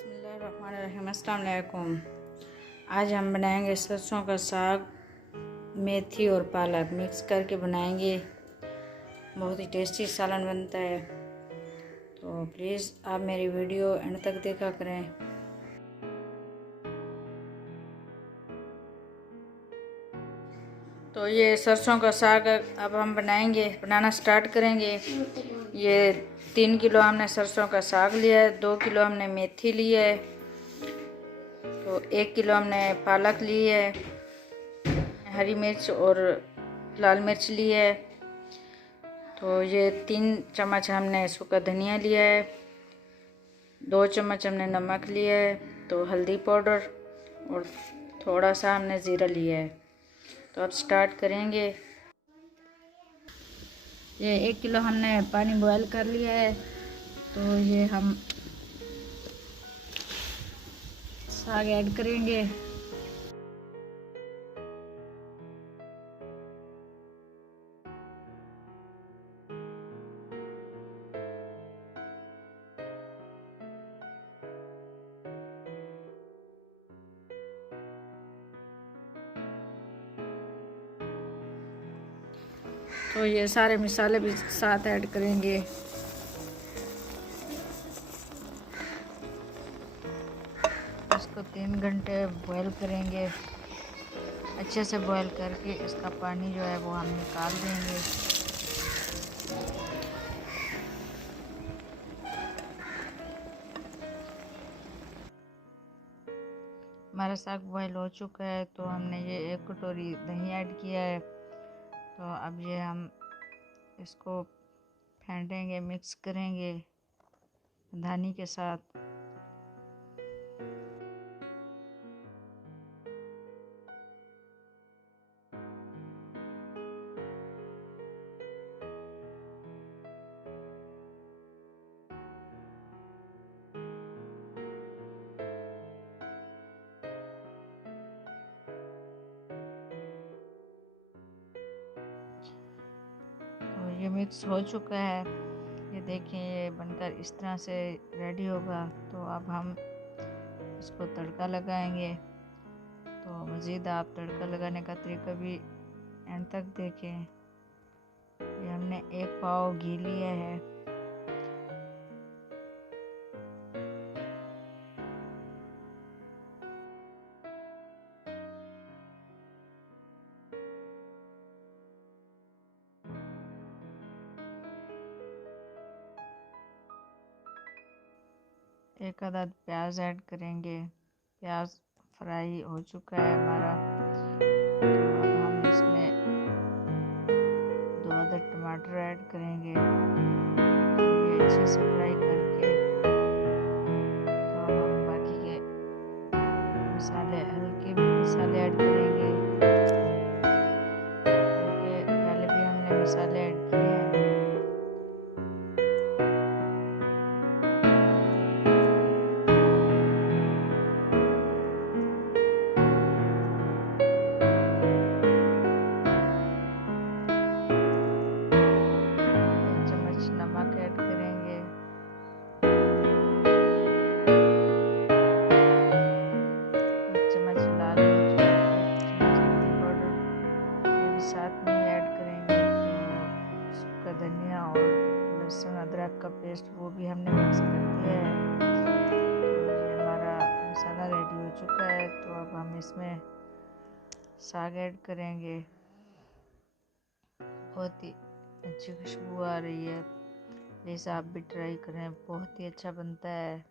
बिस्मिल्लाहिर्रहमानिर्रहीम। अस्सलाम वालेकुम। आज हम बनाएंगे सरसों का साग, मेथी और पालक मिक्स करके बनाएंगे। बहुत ही टेस्टी सालन बनता है, तो प्लीज़ आप मेरी वीडियो एंड तक देखा करें। तो ये सरसों का साग अब हम बनाना स्टार्ट करेंगे। ये 3 किलो हमने सरसों का साग लिया है, 2 किलो हमने मेथी ली है, तो 1 किलो हमने पालक ली है, हरी मिर्च और लाल मिर्च ली है, तो ये 3 चम्मच हमने सूखा धनिया लिया है, 2 चम्मच हमने नमक लिया है, तो हल्दी पाउडर और थोड़ा सा हमने ज़ीरा लिया है। तो अब स्टार्ट करेंगे। ये 1 किलो हमने पानी बॉयल कर लिया है, तो ये हम साग ऐड करेंगे। तो ये सारे मसाले भी साथ ऐड करेंगे। इसको 3 घंटे बॉयल करेंगे। अच्छे से बॉयल करके इसका पानी जो है वो हम निकाल देंगे। हमारा साग बॉयल हो चुका है, तो हमने ये 1 कटोरी दही ऐड किया है। तो अब ये हम इसको फेंटेंगे, मिक्स करेंगे धनी के साथ। तो ये मिक्स हो चुका है, ये देखें, ये बनकर इस तरह से रेडी होगा। तो अब हम इसको तड़का लगाएंगे। तो मज़ीद आप तड़का लगाने का तरीका भी एंड तक देखें। ये हमने 1 पाव घी लिया है, एक अदद प्याज ऐड करेंगे। प्याज फ्राई हो चुका है हमारा। तो अब हम इसमें 2 अदद टमाटर ऐड करेंगे। तो ये अच्छे से फ्राई करके तो अब हम बाकी के हल्के मसाले ऐड करेंगे, क्योंकि पहले भी हमने मसाले ऐड किए हैं। नमक ऐड करेंगे, 1 चम्मच लाल मिर्च, 1 चम्मच हल्दी पाउडर, ये भी साथ में ऐड करेंगे। तो सूखा धनिया और लहसुन अदरक का पेस्ट वो भी हमने मिक्स कर दिया है। तो ये हमारा मसाला रेडी हो चुका है। तो अब हम इसमें साग ऐड करेंगे। बहुत ही अच्छी खुशबू आ रही है, प्लीज़ आप भी ट्राई करें, बहुत ही अच्छा बनता है।